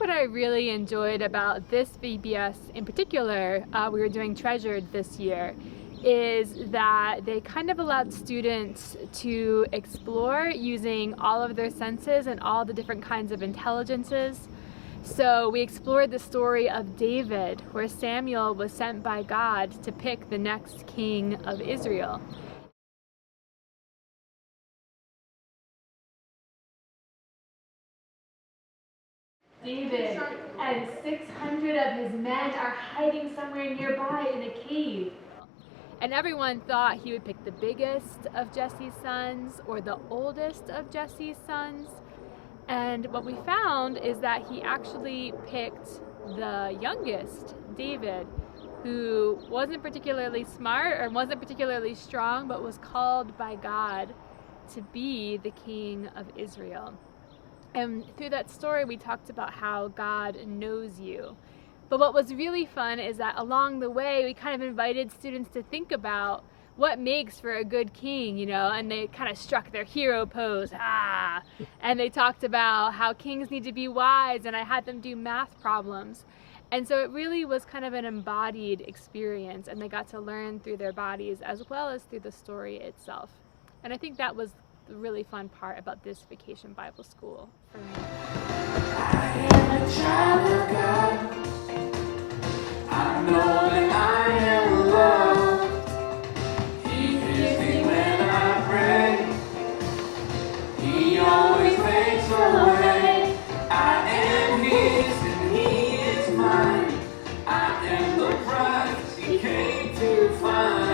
think what I really enjoyed about this VBS in particular, we were doing Treasured this year, is that they kind of allowed students to explore using all of their senses and all the different kinds of intelligences. So we explored the story of David, where Samuel was sent by God to pick the next king of Israel. David and 600 of his men are hiding somewhere nearby in a cave. And everyone thought he would pick the biggest of Jesse's sons or the oldest of Jesse's sons. And what we found is that he actually picked the youngest, David, who wasn't particularly smart or wasn't particularly strong, but was called by God to be the king of Israel. And through that story, we talked about how God knows you. But what was really fun is that along the way, we kind of invited students to think about what makes for a good king, you know, and they kind of struck their hero pose, and they talked about how kings need to be wise, and I had them do math problems. And so it really was kind of an embodied experience, and they got to learn through their bodies as well as through the story itself. And I think that was the really fun part about this Vacation Bible School for me. I am a child of God. I know that I am loved. He hears me when I pray. He always makes a way. I am his and he is mine. I am the prize he came to find.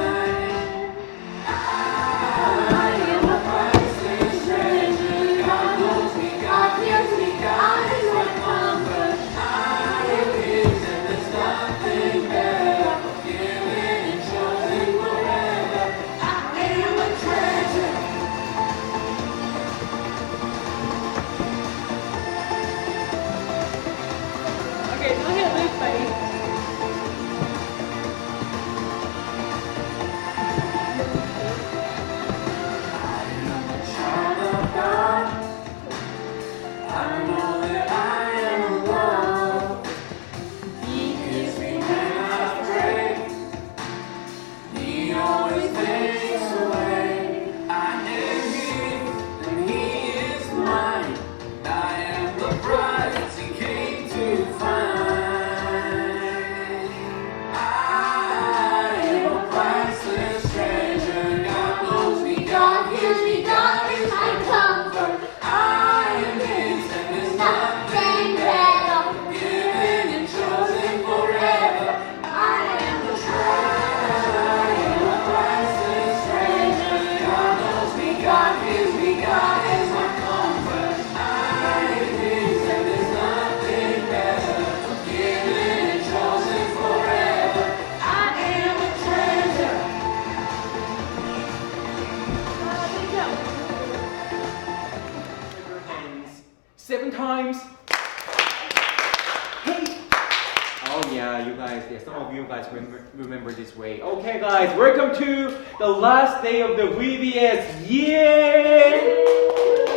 Remember this way. Okay, guys, welcome to the last day of the VBS. Yay!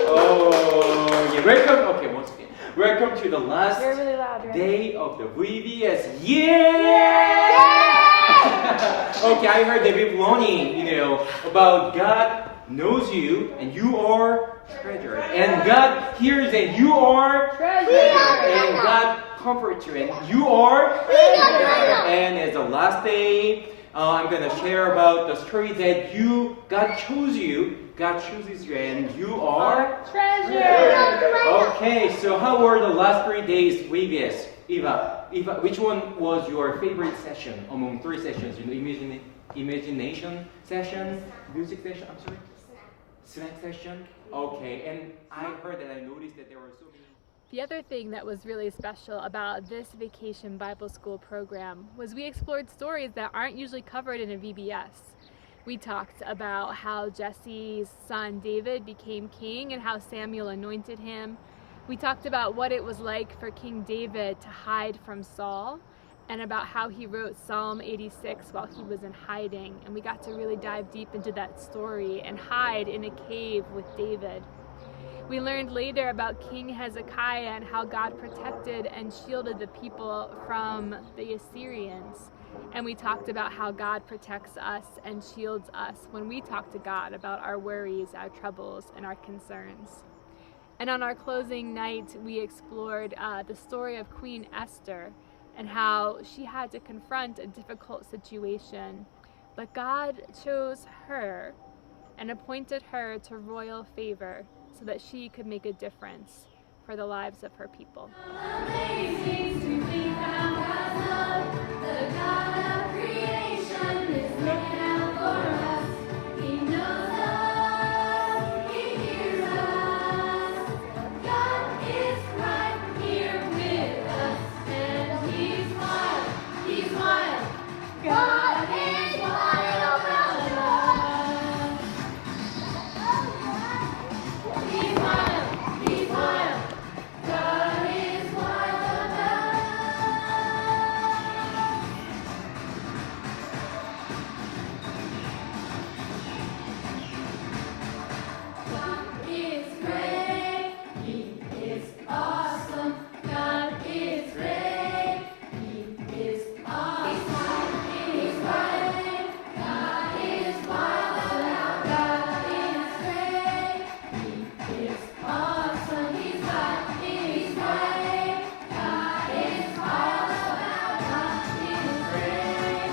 Oh, yeah, welcome. Okay, once again, welcome to the last day of the VBS. Yay! Okay, I heard that we're learning, about God knows you and you are treasure, and God hears and you are treasure, and God comforts you and you are treasure. And as the last day, I'm gonna share about the story that God chooses you, and you are treasure. Okay, so how were the last 3 days previous? Eva, which one was your favorite session among 3 sessions? Imagination session, music session. I'm sorry. Snack session. Okay, and I heard that I noticed that there were so many. The other thing that was really special about this Vacation Bible School program was we explored stories that aren't usually covered in a VBS. We talked about how Jesse's son David became king and how Samuel anointed him. We talked about what it was like for King David to hide from Saul, and about how he wrote Psalm 86 while he was in hiding. And we got to really dive deep into that story and hide in a cave with David. We learned later about King Hezekiah and how God protected and shielded the people from the Assyrians. And we talked about how God protects us and shields us when we talk to God about our worries, our troubles, and our concerns. And on our closing night, we explored the story of Queen Esther and how she had to confront a difficult situation. But God chose her and appointed her to royal favor so that she could make a difference for the lives of her people. Amazing to be found God's love. The God of creation is looking out for us. He knows us. He hears us. God is right here with us. And He's wild. He's wild. God is wild about us. He's wild. He's wild. God is wild about us. God is great. He is awesome. God is great. He is awesome. He's great. God is wild about. God is great. He is awesome. He's right. He's great. God is wild about. God is great.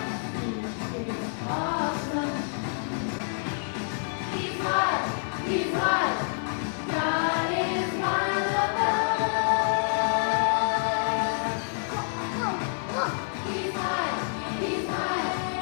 He is awesome. He's wild. He's wild. God is wild about us. He's wild. He's wild.